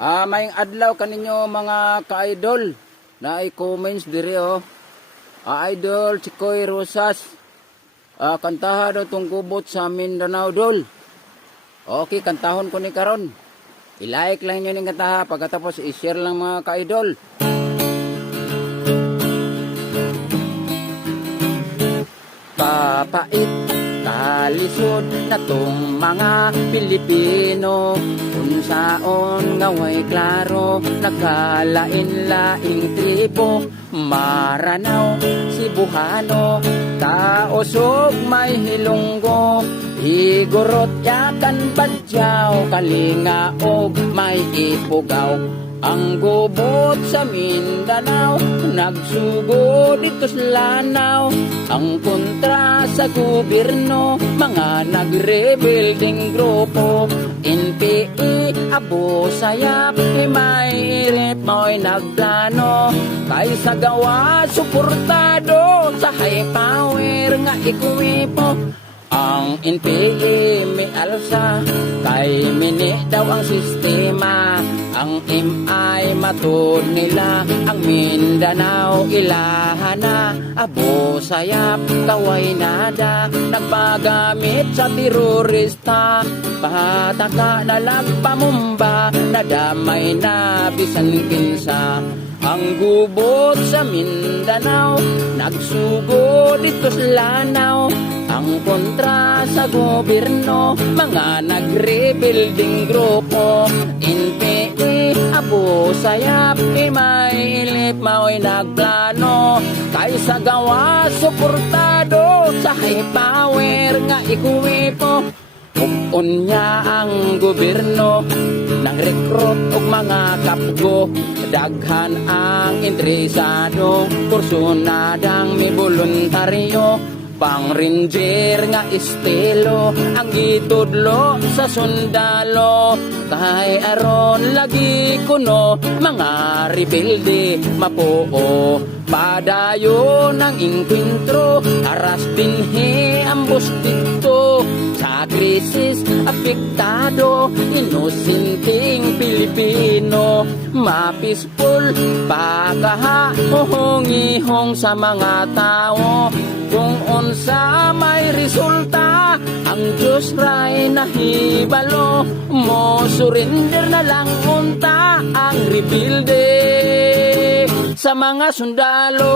May adlaw kaninyo mga ka-idol na i-comments diri idol Chikoy Rosas. Kantaha daw tong gubot sa Mindanao dol. Okay, kantahon ko ni karon. I-like lang nyo ning kantaha pagkatapos i-share lang mga ka-idol. Papait kalisod na tong mga Pilipino, unsaon nga way klaro, nagkalain-laing tribo, Maranao, Cebuano, Taosog, may Hilonggo, Igorot, Yakan, Badyaw, Kalinga, og may Ipugaw. Ang gubot sa Mindanao, nagsugo dito sa Lanao. Ang kontra sa gobyerno, mga nagrebuilding grupo. NPA, Abu Sayyaf, may irip mo'y nagplano. Kaysa gawa, suportado sa high power nga ikwipo. Ang NPA may alsa, kay mini daw ang sistema. Ang MI matod nila, ang Mindanao ilahana. Abu Sayyaf kaway nada, nagpagamit sa terorista. Pataka na lagpamumba, nadamay na bisan kinsa. Ang gubot sa Mindanao, nagsugo dito sa Lanao. Ang kontra sa gobyerno, mga nagrebuilding grupo. NPA, Abu Sayyaf, may ilip mao'y nagplano. Kaysa gawa, suportado sa high power nga ikuwipo. Unya ang gobyerno nang rekrut og mga kapgo, daghan ang interesado, kursunadang may voluntaryo, pang ranger nga estilo ang gitudlo sa sundalo. Kay aron lagi kuno mga rebelde mapuo, padayon ang inkwentro, aras dinhi ambos dito. Sa krisis apektado, inosenteng Pilipino, mapispol pakaha uhong-ihong sa mga tao. Kung unsa may resulta, ang Diyos ray nahibalo, mo surrender na lang unta ang rebelde sa mga sundalo.